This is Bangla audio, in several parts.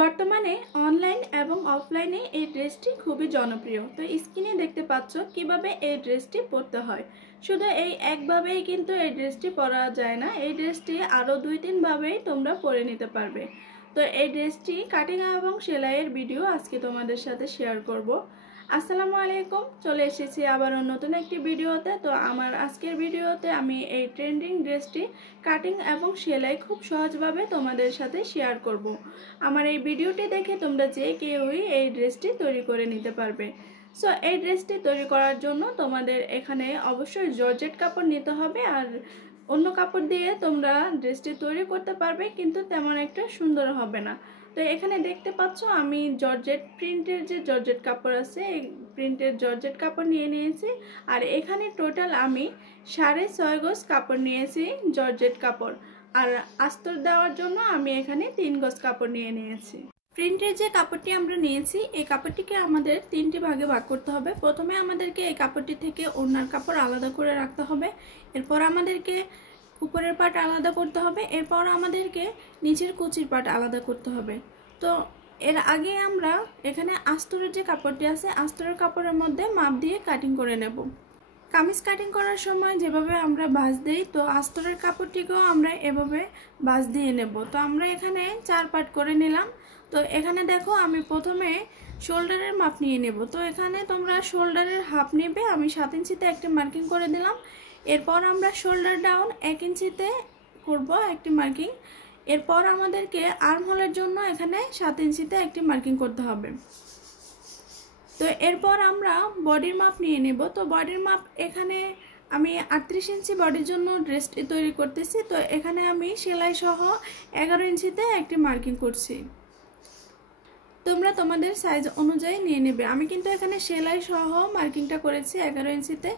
বর্তমানে অনলাইন এবং অফলাইনে এই ড্রেসটি খুবই জনপ্রিয়। তো স্ক্রিনে দেখতে পাচ্ছ কিভাবে এই ড্রেসটি পরতে হয়। শুধু এই একভাবেই কিন্তু এই ড্রেসটি পরা যায় না, এই ড্রেসটি আরও 2-3 ভাবেই তোমরা পরে নিতে পারবে। তো এই ড্রেসটি কাটিং এবং সেলাইয়ের ভিডিও আজকে তোমাদের সাথে শেয়ার করব। আসসালামু আলাইকুম, চলে এসেছি আবারও নতুন একটি ভিডিওতে। তো আমার আজকের ভিডিওতে আমি এই ট্রেন্ডিং ড্রেসটি কাটিং এবং সেলাই খুব সহজভাবে তোমাদের সাথে শেয়ার করব। আমার এই ভিডিওটি দেখে তোমরা যে কেউই এই ড্রেসটি তৈরি করে নিতে পারবে। সো এই ড্রেসটি তৈরি করার জন্য তোমাদের এখানে অবশ্যই জর্জেট কাপড় নিতে হবে, আর অন্য কাপড় দিয়ে তোমরা ড্রেসটি তৈরি করতে পারবে, কিন্তু তেমন একটা সুন্দর হবে না। তো এখানে দেখতে পাচ্ছ আমি জর্জেট প্রিন্টের যে জর্জেট কাপড় আছে, এই প্রিন্টের জর্জেট কাপড় নিয়ে নিয়েছি। আর এখানে টোটাল আমি 6.5 গজ কাপড় নিয়েছি জর্জেট কাপড়, আর আস্তর দেওয়ার জন্য আমি এখানে 3 গজ কাপড় নিয়ে নিয়েছি। প্রিন্টের যে কাপড়টি আমরা নিয়েছি এই কাপড়টিকে আমাদের 3টি ভাগে ভাগ করতে হবে। প্রথমে আমাদেরকে এই কাপড়টি থেকে ওড়নার কাপড় আলাদা করে রাখতে হবে, এরপর আমাদেরকে উপরের পাট আলাদা করতে হবে, এরপর আমাদেরকে নিচের কুচির পাট আলাদা করতে হবে। তো এর আগে আমরা এখানে আস্তরের যে কাপড়টি আছে আস্তরের কাপড়ের মধ্যে মাপ দিয়ে কাটিং করে নেব। কামিজ কাটিং করার সময় যেভাবে আমরা ভাঁজ দিই, তো আস্তরের কাপড়টিকেও আমরা এভাবে ভাঁজ দিয়ে নেব। তো আমরা এখানে 4 পার্ট করে নিলাম। তো এখানে দেখো আমি প্রথমে শোল্ডারের মাপ নিয়ে নেব। তো এখানে তোমরা শোল্ডারের হাফ নেবে, আমি 7 ইঞ্চিতে একটি মার্কিং করে দিলাম। এরপর আমরা শোল্ডার ডাউন 1 ইঞ্চিতে করব একটি মার্কিং। এরপর আমাদেরকে আর্ম হোলের জন্য এখানে 7 ইঞ্চিতে একটি মার্কিং করতে হবে। তো এরপর আমরা বডির মাপ নিয়ে নেব। তো বডির মাপ এখানে আমি 38 ইঞ্চি বডির জন্য ড্রেসটি তৈরি করতেছি। তো এখানে আমি সেলাই সহ 11 ইঞ্চিতে একটি মার্কিং করছি। তোমরা তোমাদের সাইজ অনুযায়ী নিয়ে নেবে। আমি কিন্তু এখানে সেলাই সহ মার্কিংটা করেছি 11 ইঞ্চিতে।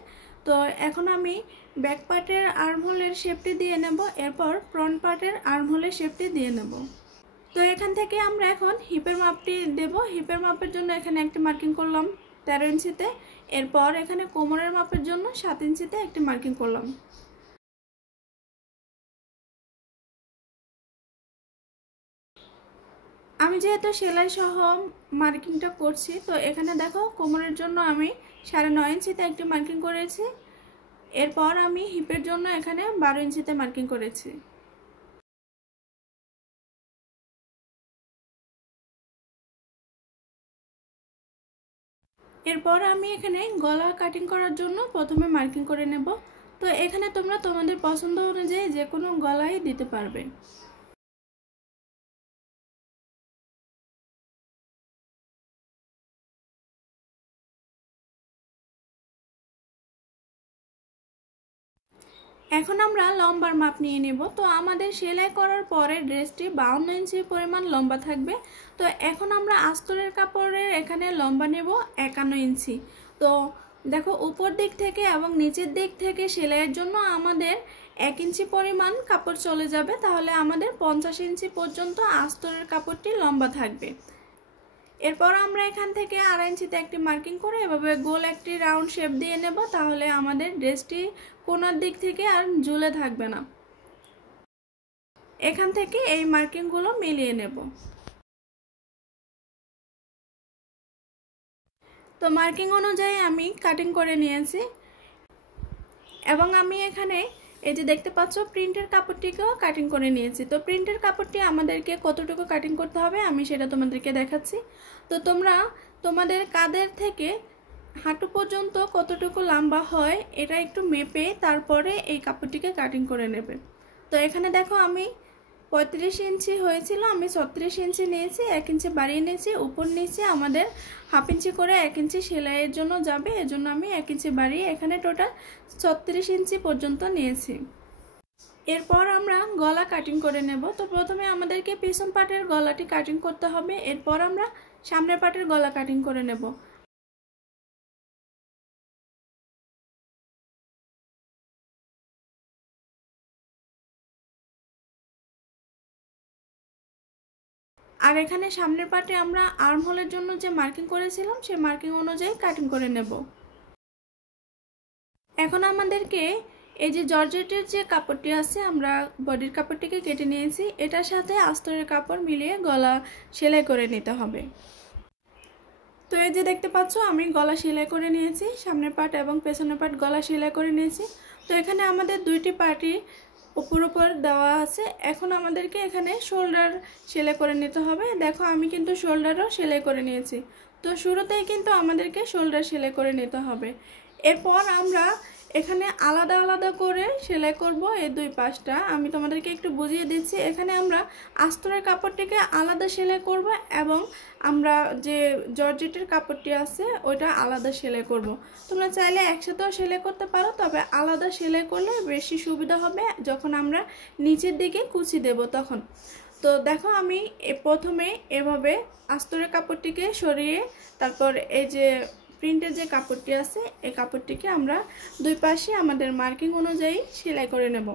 তো এখন আমি ব্যাক পার্টের আর্ম হোলের শেপটি দিয়ে নেব, এরপর ফ্রন্ট পার্টের আর্ম হোলের শেপটি দিয়ে নেব। তো এখান থেকে আমরা এখন হিপের মাপটি দেব। হিপের মাপের জন্য এখানে একটি মার্কিং করলাম 13 ইঞ্চিতে। এরপর এখানে কোমরের মাপের জন্য 7 ইঞ্চিতে একটি মার্কিং করলাম। আমি যেহেতু সেলাই সহ মার্কিংটা করছি, তো এখানে দেখো কোমরের জন্য আমি 9.5 ইঞ্চিতে একটি মার্কিং করেছি। এরপর আমি হিপের জন্য এখানে 12 ইঞ্চিতে মার্কিং করেছি। এরপর আমি এখানে গলা কাটিং করার জন্য প্রথমে মার্কিং করে নেব। তো এখানে তোমরা তোমাদের পছন্দ অনুযায়ী যে কোনো গলাই দিতে পারবে। এখন আমরা লম্বার মাপ নিয়ে নেব। তো আমাদের সেলাই করার পরে ড্রেসটি 52 ইঞ্চি পরিমাণ লম্বা থাকবে। তো এখন আমরা আস্তরের কাপড়ের এখানে লম্বা নেব 51 ইঞ্চি। তো দেখো উপর দিক থেকে এবং নিচের দিক থেকে সেলাইয়ের জন্য আমাদের 1 ইঞ্চি পরিমাণ কাপড় চলে যাবে, তাহলে আমাদের 50 ইঞ্চি পর্যন্ত আস্তরের কাপড়টি লম্বা থাকবে। এরপর আমরা এখান থেকে 2.5 ইঞ্চিতে একটি মার্কিং করে এভাবে গোল একটি রাউন্ড শেপ দিয়ে নেব, তাহলে আমাদের ড্রেসটি কোনার দিক থেকে আর ঝুলে থাকবে না। এখান থেকে এই মার্কিংগুলো মিলিয়ে নেব। তো মার্কিং অনুযায়ী আমি কাটিং করে নিয়েছি, এবং আমি এখানে এই যে দেখতে পাচ্ছ প্রিন্টের কাপড়টিকেও কাটিং করে নিয়েছি। তো প্রিন্টের কাপড়টি আমাদেরকে কতটুকু কাটিং করতে হবে আমি সেটা তোমাদেরকে দেখাচ্ছি। তো তোমরা তোমাদের কাঁধের থেকে হাঁটু পর্যন্ত কতটুকু লম্বা হয় এটা একটু মেপে তারপরে এই কাপড়টিকে কাটিং করে নেবে। তো এখানে দেখো আমি 35 ইঞ্চি হয়েছিল, আমি 36 ইঞ্চি নিয়েছি, 1 ইঞ্চি বাড়িয়ে নিয়েছি। উপর নিচে আমাদের হাফ ইঞ্চি করে 1 ইঞ্চি সেলাইয়ের জন্য যাবে, এজন্য আমি 1 ইঞ্চি বাড়িয়ে এখানে টোটাল 36 ইঞ্চি পর্যন্ত নিয়েছি। এরপর আমরা গলা কাটিং করে নেব। তো প্রথমে আমাদেরকে পিছন পাটের গলাটি কাটিং করতে হবে, এরপর আমরা সামনের পাটের গলা কাটিং করে নেব। আর এখানে সামনের পাটে আমরা আর্ম হোলের জন্য যে মার্কিং করেছিলাম সেই মার্কিং অনুযায়ী কাটিং করে নেব। এখন আমাদেরকে এই যে জর্জেটের যে কাপড়টি আছে আমরা বডির কাপড়টিকে কেটে নিয়েছি, এটার সাথে আস্তরের কাপড় মিলিয়ে গলা সেলাই করে নিতে হবে। তো এই যে দেখতে পাচ্ছ আমি গলা সেলাই করে নিয়েছি, সামনের পার্ট এবং পেছনের পার্ট গলা সেলাই করে নিয়েছি। তো এখানে আমাদের দুইটি পার্টই উপর দেওয়া আছে। এখন আমাদেরকে এখানে শোল্ডার সেলাই করে নিতে হবে। দেখো আমি কিন্তু শোল্ডারও সেলাই করে নিয়েছি। তো শুরুতেই কিন্তু আমাদেরকে শোল্ডার সেলাই করে নিতে হবে। এরপর আমরা এখানে আলাদা আলাদা করে সেলাই করব এই দুই পাশটা। আমি তোমাদেরকে একটু বুঝিয়ে দিচ্ছি। এখানে আমরা আস্তরের কাপড়টিকে আলাদা সেলাই করব এবং আমরা যে জর্জেটের কাপড়টি আছে ওইটা আলাদা সেলাই করব। তোমরা চাইলে একসাথেও সেলাই করতে পারো, তবে আলাদা সেলাই করলে বেশি সুবিধা হবে যখন আমরা নিচের দিকে কুচি দেব তখন। তো দেখো আমি প্রথমে এভাবে আস্তরের কাপড়টিকে সরিয়ে তারপর এই যে প্রিন্টের যে কাপড়টি আছে এই কাপড়টিকে আমরা দুই পাশে আমাদের মার্কিং অনুযায়ী সেলাই করে নেব।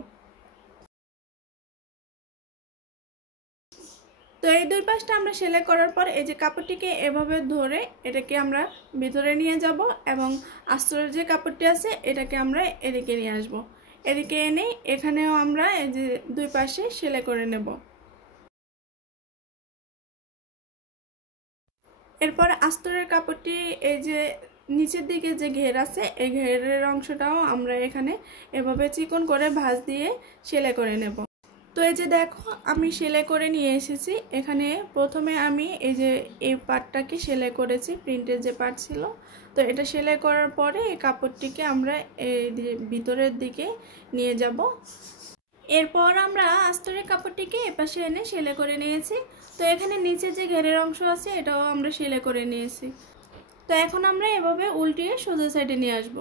তো এই দুই পাশটা আমরা সেলাই করার পর এই যে কাপড়টিকে এভাবে ধরে এটাকে আমরা ভিতরে নিয়ে যাব এবং আস্তরের যে কাপড়টি আছে এটাকে আমরা এদিকে নিয়ে আসব। এদিকে এনে এখানেও আমরা এই যে দুই পাশে সেলাই করে নেব। এরপর আস্তরের কাপড়টি এই যে নিচের দিকে যে ঘের আছে এই ঘেরের অংশটাও আমরা এখানে এভাবে চিকন করে ভাঁজ দিয়ে সেলাই করে নেব। তো এই যে দেখো আমি সেলাই করে নিয়ে এসেছি। এখানে প্রথমে আমি এই যে এই পার্টটাকে সেলাই করেছি, প্রিন্টের যে পার্ট ছিল। তো এটা সেলাই করার পরে এই কাপড়টিকে আমরা এই ভিতরের দিকে নিয়ে যাব। এরপর আমরা আস্তরের কাপড়টিকে এপাশে এনে সেলাই করে নিয়েছি। তো এখানে নিচে যে ঘেরের অংশ আছে এটাও আমরা সেলাই করে নিয়েছি। তো এখন আমরা এভাবে উল্টিয়ে সোজা সাইডে নিয়ে আসব।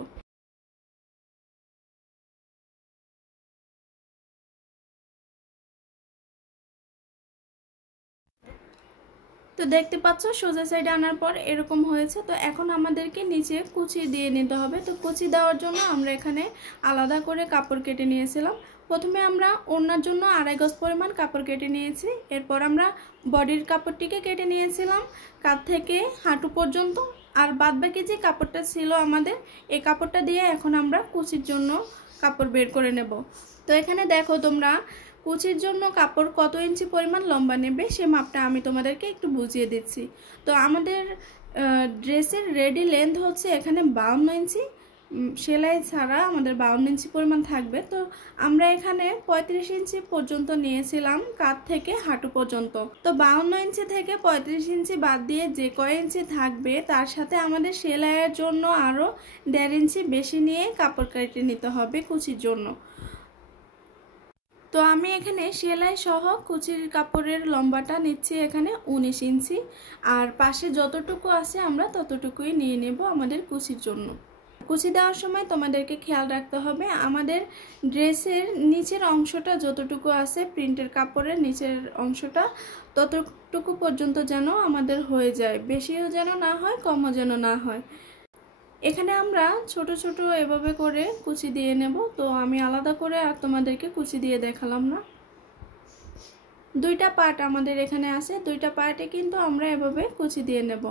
তো দেখতে পাচ্ছ সোজা সাইডে আনার পর এরকম হয়েছে। তো এখন আমাদেরকে নিচে কুচি দিয়ে নিতে হবে। তো কুচি দেওয়ার জন্য আমরা এখানে আলাদা করে কাপড় কেটে নিয়েছিলাম। প্রথমে আমরা ওড়নার জন্য 2.5 গজ পরিমাণ কাপড় কেটে নিয়েছি। এরপর আমরা বডির কাপড়টিকে কেটে নিয়েছিলাম কাঁধ থেকে হাঁটু পর্যন্ত। আর বাদবাকি যে কাপড়টা ছিল আমাদের এই কাপড়টা দিয়ে এখন আমরা কুচির জন্য কাপড় বের করে নেব। তো এখানে দেখো তোমরা কুচির জন্য কাপড় কত ইঞ্চি পরিমাণ লম্বা নেবে সে মাপটা আমি তোমাদেরকে একটু বুঝিয়ে দিচ্ছি। তো আমাদের ড্রেসের রেডি লেন্থ হচ্ছে এখানে 52 ইঞ্চি, সেলাই ছাড়া আমাদের 52 ইঞ্চি পরিমাণ থাকবে। তো আমরা এখানে 35 ইঞ্চি পর্যন্ত নিয়েছিলাম কাঁধ থেকে হাঁটু পর্যন্ত। তো 52 ইঞ্চি থেকে 35 ইঞ্চি বাদ দিয়ে যে কয় ইঞ্চি থাকবে তার সাথে আমাদের সেলাইয়ের জন্য আরও 1.5 ইঞ্চি বেশি নিয়ে কাপড় কেটে নিতে হবে কুচির জন্য। তো আমি এখানে সেলাই সহ কুচির কাপড়ের লম্বাটা নিচ্ছি এখানে 19 ইঞ্চি, আর পাশে যতটুকু আছে আমরা ততটুকুই নিয়ে নেব আমাদের কুচির জন্য। কুচি দেওয়ার সময় তোমাদেরকে খেয়াল রাখতে হবে আমাদের ড্রেসের নিচের অংশটা যতটুকু আছে প্রিন্টের কাপড়ের নিচের অংশটা ততটুকু পর্যন্ত যেন আমাদের হয়ে যায়, বেশিও যেন না হয় কমও যেন না হয়। এখানে আমরা ছোট ছোট এভাবে করে কুচি দিয়ে নেব। তো আমি আলাদা করে আর তোমাদেরকে কুচি দিয়ে দেখালাম না। দুইটা পার্ট আমাদের এখানে আছে, দুইটা পার্টে কিন্তু আমরা এভাবে কুচি দিয়ে নেব।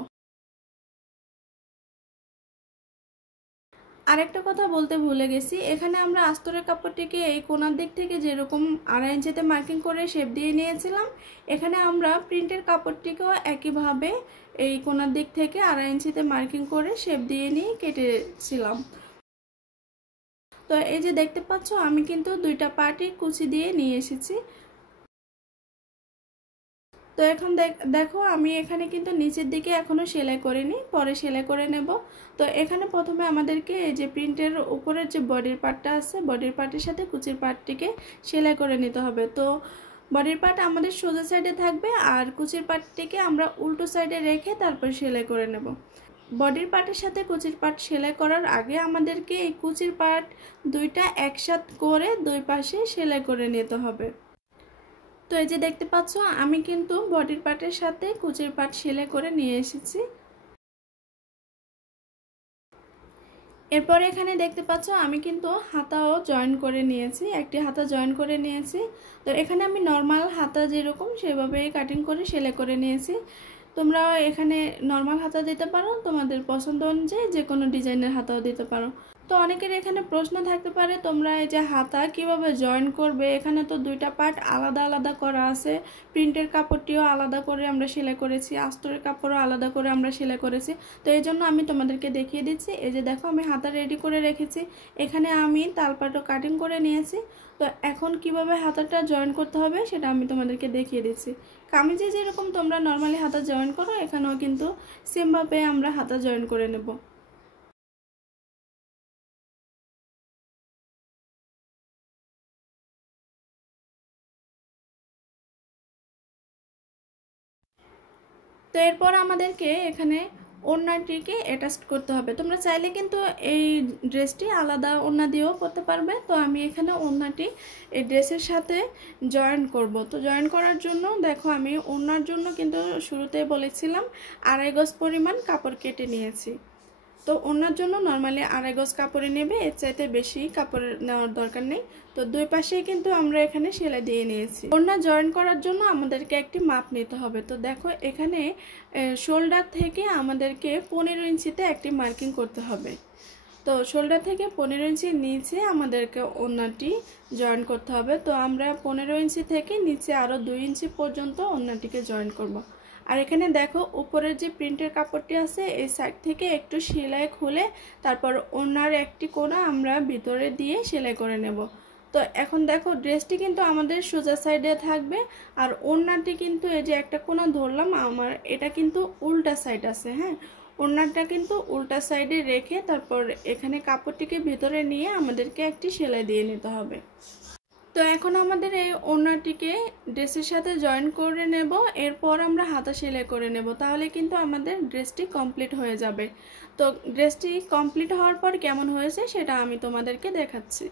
আরেকটা কথা বলতে ভুলে গেছি, এখানে আমরা আস্তরের কাপড়টিকে এই কোণার দিক থেকে যেরকম 2.5 ইঞ্চিতে মার্কিং করে শেপ দিয়ে নিয়েছিলাম, এখানে আমরা প্রিন্টের কাপড়টিকেও একইভাবে এই কোণার দিক থেকে 2.5 ইঞ্চিতে মার্কিং করে শেপ দিয়ে নিয়ে কেটেছিলাম। তো এই যে দেখতে পাচ্ছ আমি কিন্তু দুইটা পার্টই কুচি দিয়ে নিয়ে এসেছি। তো এখন দেখো আমি এখানে কিন্তু নিচের দিকে এখনো সেলাই করিনি, পরে সেলাই করে নেব। তো এখানে প্রথমে আমাদেরকে এই যে প্রিন্টের উপরের যে বডির পার্টটা আছে বডির পার্টের সাথে কুচির পার্টটিকে সেলাই করে নিতে হবে। তো বডির পার্ট আমাদের সোজা সাইডে থাকবে আর কুচির পার্টটিকে আমরা উল্টো সাইডে রেখে তারপর সেলাই করে নেব। বডির পার্টের সাথে কুচির পার্ট সেলাই করার আগে আমাদেরকে এই কুচির পার্ট দুইটা একসাথে করে দুই পাশে সেলাই করে নিতে হবে। তো এই যে দেখতে পাচ্ছ আমি কিন্তু বডির পার্টের সাথে কুচির পার্ট সেলাই করে নিয়ে এসেছি। এরপর এখানে দেখতে পাচ্ছ আমি কিন্তু হাতাও জয়েন করে নিয়েছি, একটি হাতা জয়েন করে নিয়েছি। তো এখানে আমি নর্মাল হাতা যেরকম সেভাবে কাটিং করে সেলাই করে নিয়েছি। তোমরা এখানে নর্মাল হাতা দিতে পারো, তোমাদের পছন্দ অনুযায়ী যে কোনো ডিজাইনের হাতাও দিতে পারো। তো অনেকের এখানে প্রশ্ন থাকতে পারে তোমরা এই যে হাতা কিভাবে জয়েন করবে। এখানে তো দুইটা পার্ট আলাদা আলাদা করা আছে, প্রিন্টের কাপড়টিও আলাদা করে আমরা সেলাই করেছি, আস্তরের কাপড়ও আলাদা করে আমরা সেলাই করেছি। তো এই জন্য আমি তোমাদেরকে দেখিয়ে দিচ্ছি। এই যে দেখো আমি হাতা রেডি করে রেখেছি, এখানে আমি তালপাটও কাটিং করে নিয়েছি। তো এখন কিভাবে হাতাটা জয়েন করতে হবে সেটা আমি তোমাদেরকে দেখিয়ে দিচ্ছি। কামিজে যেরকম তোমরা নর্মালি হাতা জয়েন করো, এখানেও কিন্তু সেমভাবে আমরা হাতা জয়েন করে নেব। তো এরপর আমাদেরকে এখানে ওড়নাটিকে অ্যাটাচ করতে হবে। তোমরা চাইলে কিন্তু এই ড্রেসটি আলাদা ওড়না দিয়েও করতে পারবে। তো আমি এখানে ওড়নাটি এই ড্রেসের সাথে জয়েন করব। তো জয়েন করার জন্য দেখো আমি ওড়নার জন্য কিন্তু শুরুতেই বলেছিলাম 2.5 গজ পরিমাণ কাপড় কেটে নিয়েছি। তো ওড়নার জন্য নরমালি 2.5 গজ কাপড়ে নেবে, এর চাইতে বেশি কাপড় নেওয়ার দরকার নেই। তো দুই পাশে কিন্তু আমরা এখানে সেলাই দিয়ে নিয়েছি। ওড়না জয়েন করার জন্য আমাদেরকে একটি মাপ নিতে হবে। তো দেখো এখানে শোল্ডার থেকে আমাদেরকে 15 ইঞ্চিতে একটি মার্কিং করতে হবে। তো শোল্ডার থেকে 15 ইঞ্চি নিচে আমাদেরকে ওড়নাটি জয়েন করতে হবে। তো আমরা 15 ইঞ্চি থেকে নিচে আরও 2 ইঞ্চি পর্যন্ত ওড়নাটিকে জয়েন করব। আর এখানে দেখো উপরের যে প্রিন্টের কাপড়টি আছে এই সাইড থেকে একটু সেলাই খুলে তারপর ওড়নার একটি কোণা আমরা ভিতরে দিয়ে সেলাই করে নেব। তো এখন দেখো ড্রেসটি কিন্তু আমাদের সোজা সাইডে থাকবে, আর ওড়নাটি কিন্তু এই যে একটা কোণা ধরলাম আমার, এটা কিন্তু উল্টা সাইড আছে। হ্যাঁ, ওড়নাটা কিন্তু উল্টা সাইডে রেখে তারপর এখানে কাপড়টিকে ভিতরে নিয়ে আমাদেরকে একটি সেলাই দিয়ে নিতে হবে। তো এখন আমাদের এই ওড়নাটিকে ড্রেসের সাথে জয়েন করে নেব, এরপর আমরা হাতা সেলাই করে নেব, তাহলে কিন্তু আমাদের ড্রেসটি কমপ্লিট হয়ে যাবে। তো ড্রেসটি কমপ্লিট হওয়ার পর কেমন হয়েছে সেটা আমি তোমাদেরকে দেখাচ্ছি।